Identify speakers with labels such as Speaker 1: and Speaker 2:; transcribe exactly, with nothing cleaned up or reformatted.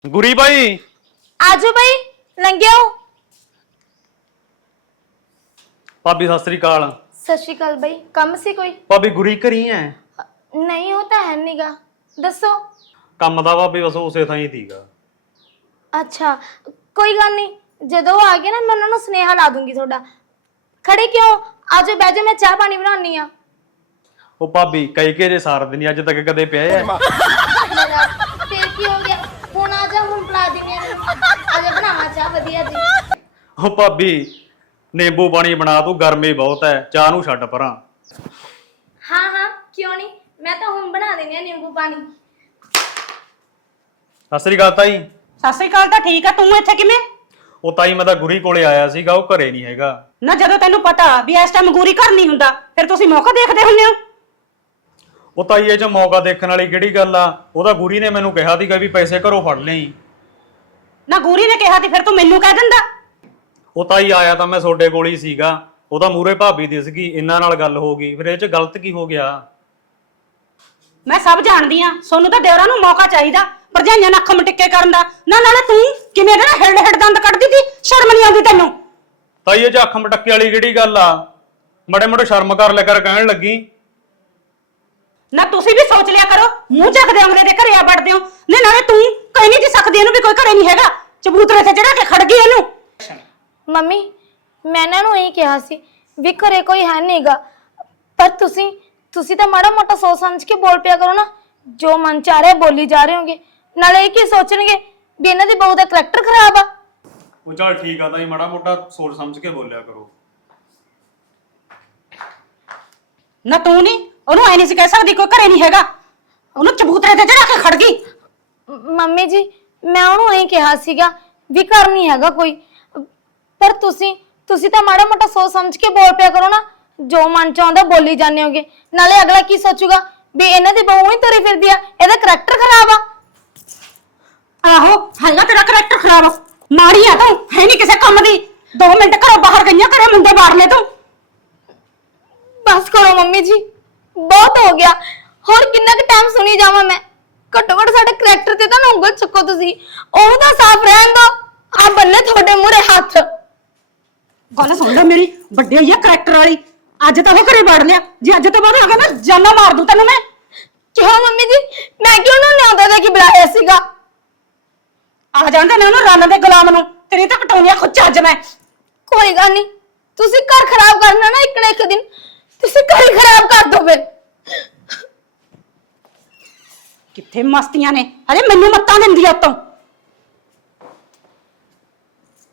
Speaker 1: गुरी भाई
Speaker 2: आजो भाई लंघ आओ।
Speaker 1: भाभी सत श्री अकाल।
Speaker 2: सत श्री अकाल भाई, कम सी कोई?
Speaker 1: भाभी गुरी घरी है?
Speaker 2: नहीं होता है नीगा, दसो।
Speaker 1: काम दा भाभी बस उसे थाई थीगा।
Speaker 2: अच्छा कोई गल नहीं, जदों आ गए ना मैं उन्होंने स्नेहा ला दूंगी थोड़ा। खड़े क्यों, आजो बह जाओ, मैं चाह पानी बनानी आ।
Speaker 1: ओ भाभी कई के जे सार दिन अज तक कदे पिया है?
Speaker 2: फिर की हो गया, हुण आ जा, हुण पिला दिंदी आ, आजा बनावा चाह वधिया जी।
Speaker 1: ओ भाभी नींबू पानी बना, तू गर्मी बहुत है, चाह नू छड्ड परां।
Speaker 2: हाँ हाँ क्यों नहीं, मैं तो हुण बना देनी आ नींबू पानी।
Speaker 1: सत श्री अकाल ताई।
Speaker 3: ਸਤਿ ਸ੍ਰੀ ਅਕਾਲ ਤਾਂ ਠੀਕ ਆ, ਤੂੰ ਇੱਥੇ ਕਿਵੇਂ?
Speaker 1: ਉਹ ਤਾਈ ਮੈਂ ਤਾਂ ਗੁਰੀ ਕੋਲੇ ਆਇਆ ਸੀਗਾ, ਉਹ ਘਰੇ ਨਹੀਂ ਹੈਗਾ।
Speaker 3: ਨਾ ਜਦੋਂ ਤੈਨੂੰ ਪਤਾ ਵੀ ਇਸ ਟਾਈਮ ਗੂਰੀ ਘਰ ਨਹੀਂ ਹੁੰਦਾ, ਫਿਰ ਤੁਸੀਂ ਮੌਕਾ ਦੇਖਦੇ ਹੁੰਦੇ ਹੋ।
Speaker 1: ਉਹ ਤਾਈ ਇਹ ਚ ਮੌਕਾ ਦੇਖਣ ਵਾਲੀ ਕਿਹੜੀ ਗੱਲ ਆ? ਉਹਦਾ ਗੁਰੀ ਨੇ ਮੈਨੂੰ ਕਿਹਾ ਸੀਗਾ ਵੀ ਪੈਸੇ ਘਰੋਂ ਫੜ ਲਈ।
Speaker 3: ਨਾ ਗੂਰੀ ਨੇ ਕਿਹਾ ਸੀ, ਫਿਰ ਤੂੰ ਮੈਨੂੰ ਕਹਿ ਦਿੰਦਾ।
Speaker 1: ਉਹ ਤਾਈ ਆਇਆ ਤਾਂ ਮੈਂ ਤੁਹਾਡੇ ਕੋਲ ਹੀ ਸੀਗਾ, ਉਹਦਾ ਮੂਰੇ ਭਾਬੀ ਦਿਸ ਗਈ, ਇਹਨਾਂ ਨਾਲ ਗੱਲ ਹੋ ਗਈ, ਫਿਰ ਇਹ ਚ ਗਲਤ ਕੀ ਹੋ ਗਿਆ?
Speaker 3: ਮੈਂ ਸਭ ਜਾਣਦੀ ਆ, ਸੋਨੂੰ ਤਾਂ ਦਿਓਰਾਂ ਨੂੰ ਮੌਕਾ ਚਾਹੀਦਾ ਭਰਜਾਈਆਂ ਨਾਲ ਅੱਖ ਮਟਿੱਕੇ ਕਰਨ ਦਾ। ਨਾ ਨਾਲੇ ਤੂੰ ਕਿਵੇਂ ਇਹਦੇ ਨਾਲ ਹਿੜ ਹਿੜ ਦੰਦ ਕੱਢਦੀ ਸੀ, ਸ਼ਰਮ ਨਹੀਂ ਆਉਂਦੀ ਤੈਨੂੰ?
Speaker 1: ਤਾਈ ਇਹ ਚ ਅੱਖ ਮਟੱਕੇ ਵਾਲੀ ਕਿਹੜੀ ਗੱਲ ਆ? ਮੜੇ ਮੋਟੇ ਸ਼ਰਮ ਕਰ ਲੈ ਕਰ ਕਹਿਣ ਲੱਗੀ।
Speaker 3: ਨਾ ਤੁਸੀਂ ਵੀ ਸੋਚ ਲਿਆ ਕਰੋ, ਮੂੰਹ ਚੱਕਦੇ ਅਗਲੇ ਦੇ ਘਰੇ ਆ ਵੜਦੇ ਹੋ। ਨਾ ਨਾਲੇ ਤੂੰ ਕਹਿ ਨਹੀਂ ਦੀ ਸਕਦੀ ਇਹਨੂੰ ਵੀ ਕੋਈ ਘਰੇ ਨਹੀਂ ਹੈਗਾ, ਚਬੂਤਰੇ ਤੇ ਚੜਾ ਕੇ ਖੜ ਗਈ ਇਹਨੂੰ।
Speaker 2: ਮੰਮੀ ਮੈਂ ਇਹਨਾਂ ਨੂੰ ਇਹੀ ਕਿਹਾ ਸੀ ਵੀ ਘਰੇ ਕੋਈ ਹੈ ਨਹੀਂਗਾ, ਪਰ ਤੁਸੀਂ ਤੁਸੀਂ ਤਾਂ ਮਾੜਾ ਮੋਟਾ ਸੋਚ ਸਮਝ ਕੇ ਬੋਲ ਪਿਆ ਕਰੋ ਨਾ। ਜੋ ਮਨ ਚ ਆ ਰਿਹਾ ਬੋਲੀ ਜਾ ਰਹੇ ਹੋਗੇ, ਨਾਲੇ ਇਹ ਕੀ ਸੋਚਣਗੇ ਵੀ ਇਹਨਾਂ ਦੀ ਬਹੂ ਦਾ ਕਰੈਕਟਰ ਖਰਾਬ ਆ।
Speaker 1: ਉਹ ਚੱਲ ਠੀਕ ਆ ਤਾਈ, ਮਾੜਾ ਮੋਟਾ ਸੋਚ ਸਮਝ ਕੇ ਬੋਲਿਆ ਕਰੋ।
Speaker 3: ਨਾ ਤੂੰ ਨਹੀਂ ਉਹਨੂੰ ਐ ਨਹੀਂ ਸੀ ਕਹਿ ਸਕਦੀ ਕੋਈ ਘਰੇ ਨਹੀਂ ਹੈਗਾ, ਉਹਨੂੰ ਚਬੂਤਰੇ ਤੇ ਚੜਾ ਕੇ ਖੜ ਗਈ।
Speaker 2: ਮ- ਮੰਮੀ ਜੀ ਮੈਂ ਉਹਨੂੰ ਇਹੀ ਕਿਹਾ ਸੀਗਾ ਵੀ ਘਰ ਨਹੀਂ ਹੈਗਾ ਕੋਈ, ਪਰ ਤੁਸੀਂ ਤੁਸੀਂ ਤਾਂ ਮਾੜਾ ਮੋਟਾ ਸੋਚ ਸਮਝ ਕੇ ਬੋਲ ਪਿਆ ਕਰੋ ਨਾ। ਜੋ ਮਨ ਚ ਆਉਂਦਾ ਬੋਲੀ ਜਾਂਦੇ ਹੋਗੇ, ਨਾਲੇ ਅਗਲਾ ਕੀ ਸੋਚੂਗਾ ਵੀ ਇਹਨਾਂ ਦੀ ਬਹੂ ਹੀ ਤੁਰੀ ਫਿਰਦੀ ਆ, ਇਹਦਾ ਕਰੈਕਟਰ ਖਰਾਬ ਆ।
Speaker 3: ਆਹੋ ਹੈਗਾ ਤੇਰਾ ਕਰੈਕਟਰ ਖਰਾਬ, ਮਾੜੀ ਆ ਤੂੰ, ਹੈ ਨਹੀਂ ਕਿਸੇ ਕੰਮ ਦੀ। ਦੋ ਮਿੰਟ ਘਰੋਂ ਬਾਹਰ ਗਈਆਂ, ਘਰੇ ਮੁੰਡੇ ਬਾਹਰ ਲੈ ਤੂੰ।
Speaker 2: ਬਸ ਕਰੋ ਮੰਮੀ ਜੀ, ਬਹੁਤ ਹੋ ਗਿਆ। ਹੋਰ ਕਿੰਨਾ ਕੁ ਟਾਈਮ ਸੁਣੀ ਜਾਵਾਂ ਮੈਂ? ਘੱਟੋ ਘੱਟ ਸਾਡੇ ਕਰੈਕਟਰ ਤੇ ਤਾਂ ਨਾ ਉਂਗਲ ਚੱਕੋ ਤੁਸੀਂ, ਉਹਨੂੰ ਤਾਂ ਸਾਫ਼ ਰਹਿਣ ਦੋ। ਆ ਬੰਨੇ ਤੁਹਾਡੇ ਮੂਹਰੇ ਹੱਥ।
Speaker 3: ਗੱਲ ਸੁਣ ਲੈ ਮੇਰੀ, ਵੱਡੇ ਹੀ ਆ ਕਰੈਕਟਰ ਵਾਲੀ। ਅੱਜ ਤਾਂ ਉਹ ਘਰੇ ਵੜ ਲਿਆ, ਜੇ ਅੱਜ ਤੋਂ ਬਾਅਦ ਆ ਗਿਆ ਨਾ ਜਾਨਾਂ ਮਾਰ ਦੂੰ ਤੈਨੂੰ ਮੈਂ।
Speaker 2: ਕਿਉਂ ਮੰਮੀ ਜੀ, ਮੈਂ ਕਿਉਂ ਨਾ ਲਿਆਉਂਦਾ ਜਾ ਕੇ ਬੁਲਾਇਆ ਸੀਗਾ?
Speaker 3: ਆ ਜਾਂਦੇ ਨੇ ਉਹਨੂੰ ਰੰਨ ਦੇ ਗੁਲਾਮ ਨੂੰ, ਤੇਰੀ ਤਾਂ ਕਟਾਉਣੀਆਂ ਖੁੱਚ ਅੱਜ ਮੈਂ।
Speaker 2: ਕੋਈ ਗੱਲ ਨਹੀਂ, ਤੁਸੀਂ ਘਰ ਖਰਾਬ ਕਰਨਾ ਨਾ ਇੱਕ ਨਾ ਇੱਕ ਦਿਨ, ਤੁਸੀਂ ਘਰ ਹੀ ਖਰਾਬ ਕਰ ਦੋ ਫਿਰ।
Speaker 3: ਕਿੱਥੇ ਮਸਤੀਆਂ ਨੇ, ਹਜੇ ਮੈਨੂੰ ਮੱਤਾਂ ਦਿੰਦੀ ਆ ਉੱਤੋਂ।